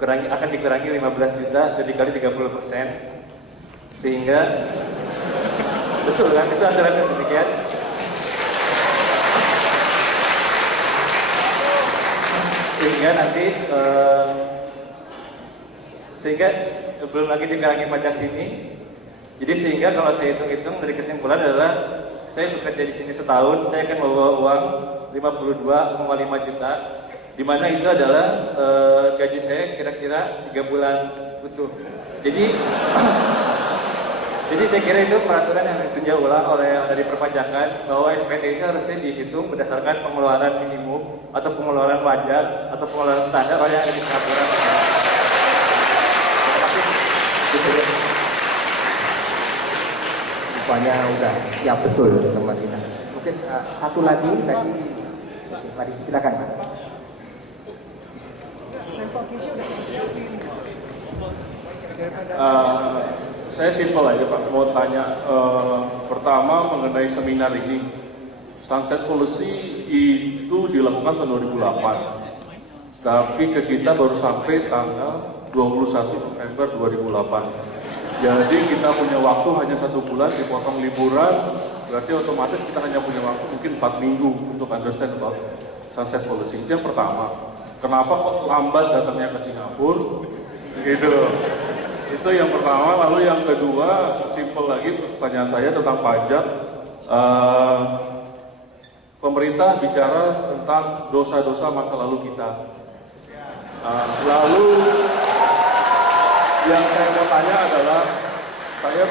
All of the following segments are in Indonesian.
akan dikurangi 15 juta dan dikali 30%, sehingga betul kan, itu aturannya demikian. Sehingga nanti sehingga belum lagi dikurangi pajak sini. Jadi sehingga kalau saya hitung-hitung dari kesimpulan adalah saya bekerja di sini setahun, saya akan membawa uang 52,5 juta, di mana itu adalah gaji saya kira-kira 3 bulan utuh. Jadi jadi saya kira itu peraturan yang harus ditinjau ulang oleh dari perpajakan, bahwa SPT itu harusnya dihitung berdasarkan pengeluaran minimum atau pengeluaran wajar atau pengeluaran standar yang ada di peraturan. Rupanya udah ya betul teman kita. Mungkin satu lagi tadi, mari silakan Pak. Saya simpel aja Pak, mau tanya pertama mengenai seminar ini. Sunset Policy itu dilakukan tahun 2008, tapi ke kita baru sampai tanggal 21 November 2008. Jadi kita punya waktu hanya 1 bulan, dipotong liburan, berarti otomatis kita hanya punya waktu mungkin 4 minggu untuk understand about Sunset Policy. Itu yang pertama. Kenapa kok lambat datangnya ke Singapura? Gitu. Itu yang pertama. Lalu yang kedua, simpel lagi pertanyaan saya tentang pajak. Pemerintah bicara tentang dosa-dosa masa lalu kita. Lalu yang saya mau tanya adalah, saya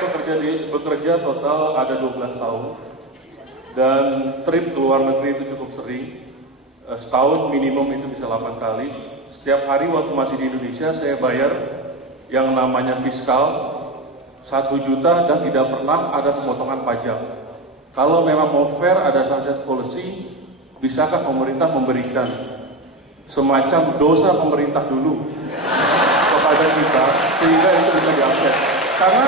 bekerja total ada 12 tahun dan trip ke luar negeri itu cukup sering. Setahun minimum itu bisa 8 kali. Setiap hari waktu masih di Indonesia saya bayar yang namanya fiskal 1 juta dan tidak pernah ada pemotongan pajak. Kalau memang mau fair ada Sunset Policy, bisakah pemerintah memberikan semacam dosa pemerintah dulu kepada kita sehingga itu bisa diakses? Karena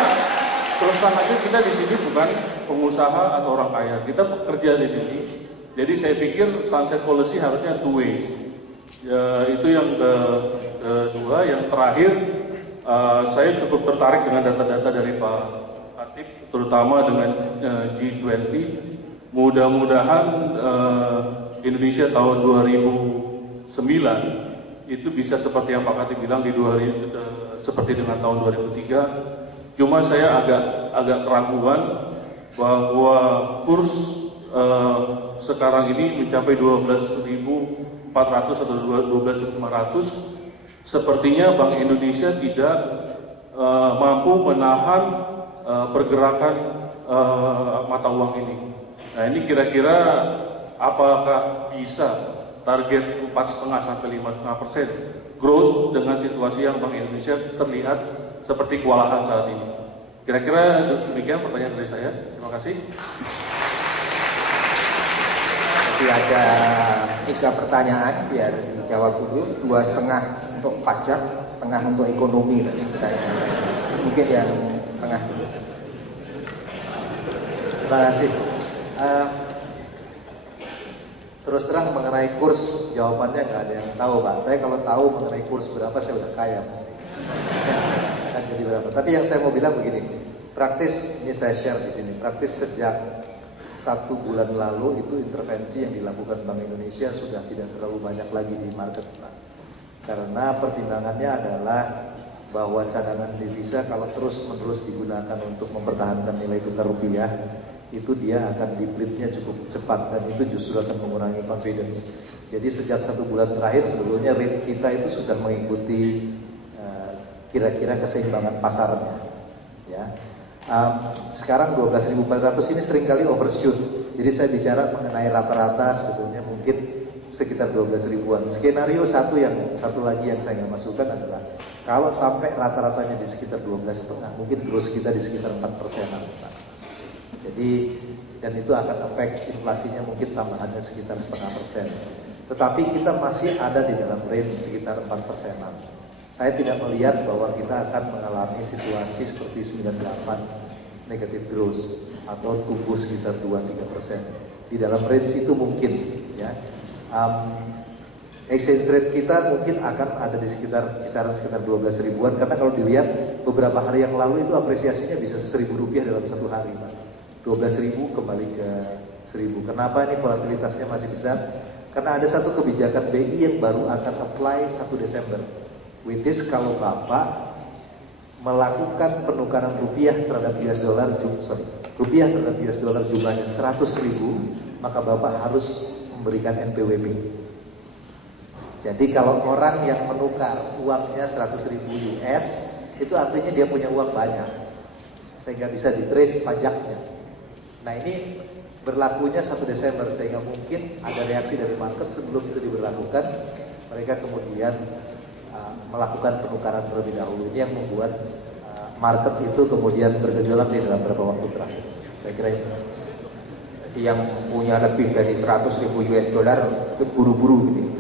terus terang aja kita di sini bukan pengusaha atau orang kaya, kita bekerja di sini. Jadi saya pikir Sunset Policy harusnya two ways. Ya, itu yang kedua. Yang terakhir, saya cukup tertarik dengan data-data dari Pak Khatib, terutama dengan G20. Mudah-mudahan Indonesia tahun 2009 itu bisa seperti yang Pak Khatib bilang seperti dengan tahun 2003. Cuma saya agak keraguan bahwa kurs sekarang ini mencapai 12.400 atau 12.500. Sepertinya Bank Indonesia tidak mampu menahan pergerakan mata uang ini. Nah, ini kira-kira apakah bisa target 4,5 sampai 5,5% growth dengan situasi yang Bank Indonesia terlihat seperti kewalahan saat ini? Kira-kira demikian pertanyaan dari saya. Terima kasih. Jadi ada 3 pertanyaan, biar dijawab dulu. 2,5 untuk pajak, setengah untuk ekonomi. Mungkin yang setengah dulu. Terima kasih. Terus terang mengenai kurs, jawabannya nggak ada yang tahu Pak. Saya kalau tahu mengenai kurs berapa saya udah kaya pasti. Kan jadi berapa. Tapi yang saya mau bilang begini, praktis ini saya share di sini. Praktis sejak 1 bulan lalu itu intervensi yang dilakukan Bank Indonesia sudah tidak terlalu banyak lagi di market Pak. Karena pertimbangannya adalah bahwa cadangan devisa kalau terus-menerus digunakan untuk mempertahankan nilai tukar rupiah, itu dia akan deplete-nya cukup cepat dan itu justru akan mengurangi confidence. Jadi sejak 1 bulan terakhir sebetulnya rate kita itu sudah mengikuti kira-kira keseimbangan pasarnya. Ya. Sekarang 12.400 ini seringkali overshoot. Jadi saya bicara mengenai rata-rata sebetulnya mungkin sekitar 12 ribuan. Skenario satu lagi yang saya nggak masukkan adalah kalau sampai rata-ratanya di sekitar 12,5, mungkin growth kita di sekitar 4%-an. Jadi dan itu akan efek inflasinya mungkin tambahannya sekitar 0,5%. Tetapi kita masih ada di dalam range sekitar 4%-an. Saya tidak melihat bahwa kita akan mengalami situasi seperti 98 negative growth atau tumbuh sekitar 2-3%. Di dalam range itu mungkin ya. exchange rate kita mungkin akan ada di kisaran sekitar 12 ribuan, karena kalau dilihat beberapa hari yang lalu itu apresiasinya bisa 1.000 rupiah dalam satu hari, Pak. 12 ribu kembali ke 1.000. Kenapa ini volatilitasnya masih besar? Karena ada satu kebijakan BI yang baru akan apply 1 Desember. With this, kalau Bapak melakukan penukaran rupiah terhadap rupiah terhadap US dollar jumlahnya 100 ribu, maka Bapak harus memberikan NPWP. Jadi kalau orang yang menukar uangnya 100 ribu US, itu artinya dia punya uang banyak, sehingga bisa di-trace pajaknya. Nah ini berlakunya 1 Desember, sehingga mungkin ada reaksi dari market sebelum itu diberlakukan. Mereka kemudian melakukan penukaran terlebih dahulu. Ini yang membuat market itu kemudian bergejolak di dalam beberapa waktu terakhir. Saya kira itu. Yang punya lebih dari 100 ribu US dollar itu buru-buru gitu.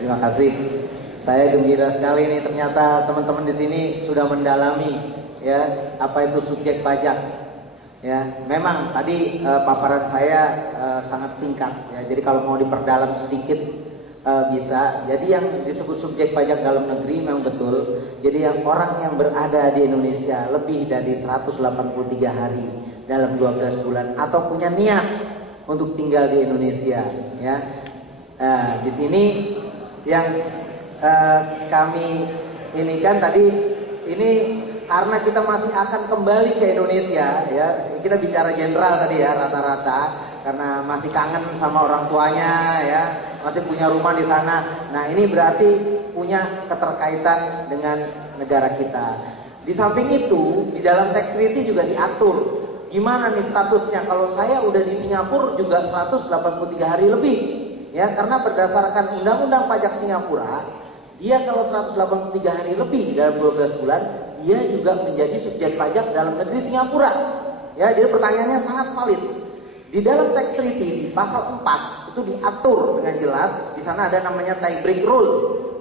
Terima kasih. Saya gembira sekali nih, ternyata teman-teman di sini sudah mendalami ya apa itu subjek pajak. Ya, memang tadi paparan saya sangat singkat ya. Jadi kalau mau diperdalam sedikit bisa. Jadi yang disebut subjek pajak dalam negeri memang betul. Jadi yang orang yang berada di Indonesia lebih dari 183 hari dalam 12 bulan atau punya niat untuk tinggal di Indonesia ya. Di sini yang kami ini kan tadi ini karena kita masih akan kembali ke Indonesia ya, kita bicara general tadi ya, rata-rata karena masih kangen sama orang tuanya ya, masih punya rumah di sana. Nah ini berarti punya keterkaitan dengan negara kita. Di samping itu di dalam tax treaty juga diatur gimana nih statusnya kalau saya udah di Singapura juga 183 hari lebih. Ya, karena berdasarkan undang-undang pajak Singapura, dia kalau 183 hari lebih dalam 12 bulan, dia juga menjadi subjek pajak dalam negeri Singapura. Ya, jadi pertanyaannya sangat valid. Di dalam tax treaty di pasal 4 itu diatur dengan jelas, di sana ada namanya tie break rule,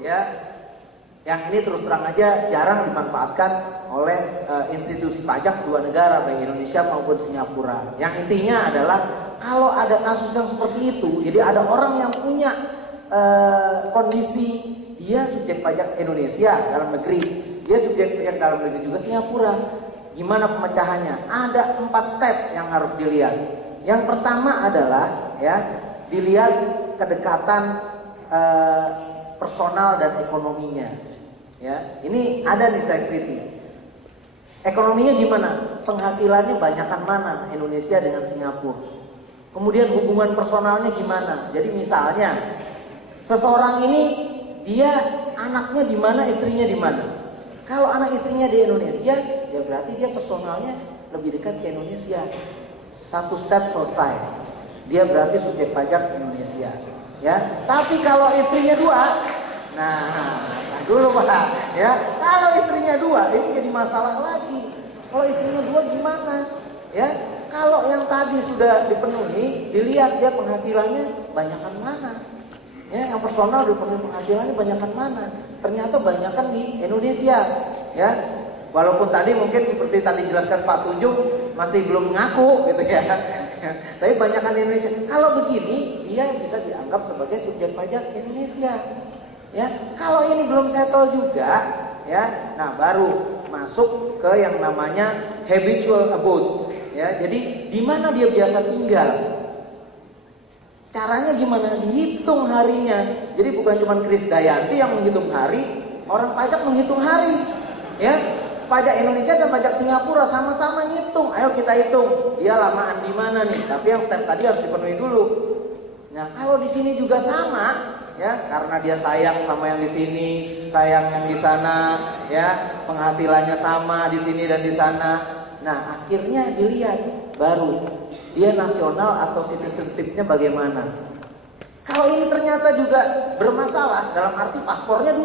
ya. Yang ini terus terang aja jarang dimanfaatkan oleh institusi pajak dua negara baik Indonesia maupun Singapura. Yang intinya adalah kalau ada kasus yang seperti itu, jadi ada orang yang punya kondisi dia subjek pajak Indonesia dalam negeri, dia subjek pajak dalam negeri juga Singapura. Gimana pemecahannya? Ada 4 step yang harus dilihat. Yang pertama adalah ya dilihat kedekatan personal dan ekonominya. Ya, ini ada di tax treaty. Ekonominya gimana? Penghasilannya banyakan mana Indonesia dengan Singapura? Kemudian hubungan personalnya gimana? Jadi misalnya seseorang ini dia anaknya di mana, istrinya di mana? Kalau anak istrinya di Indonesia, ya berarti dia personalnya lebih dekat ke Indonesia. 1 step selesai. Dia berarti subjek pajak Indonesia. Ya, tapi kalau istrinya 2, nah dulu Pak, ya kalau istrinya 2 ini jadi masalah lagi. Kalau istrinya 2 gimana? Ya, kalau yang tadi sudah dipenuhi, dilihat dia penghasilannya banyakan mana? Ya, yang personal dipenuhi penghasilannya banyakan mana? Ternyata banyakan di Indonesia. Ya, walaupun tadi mungkin seperti tadi jelaskan Pak Tunjung masih belum ngaku gitu ya. Tapi banyakan di Indonesia. Kalau begini, dia bisa dianggap sebagai subjek pajak Indonesia. Ya, kalau ini belum settle juga, ya, nah baru masuk ke yang namanya habitual abode. Ya, jadi di mana dia biasa tinggal? Caranya gimana? Dihitung harinya. Jadi bukan cuma Krisdayanti yang menghitung hari, orang pajak menghitung hari. Ya, pajak Indonesia dan pajak Singapura sama-sama ngitung. Ayo kita hitung. Dia lamaan di mana nih? Tapi yang step tadi harus dipenuhi dulu. Nah, kalau di sini juga sama. Ya, karena dia sayang sama yang di sini, sayang yang di sana, ya, penghasilannya sama di sini dan di sana. Nah, akhirnya dilihat baru dia nasional atau citizenship-nya bagaimana. Kalau ini ternyata juga bermasalah dalam arti paspornya 2.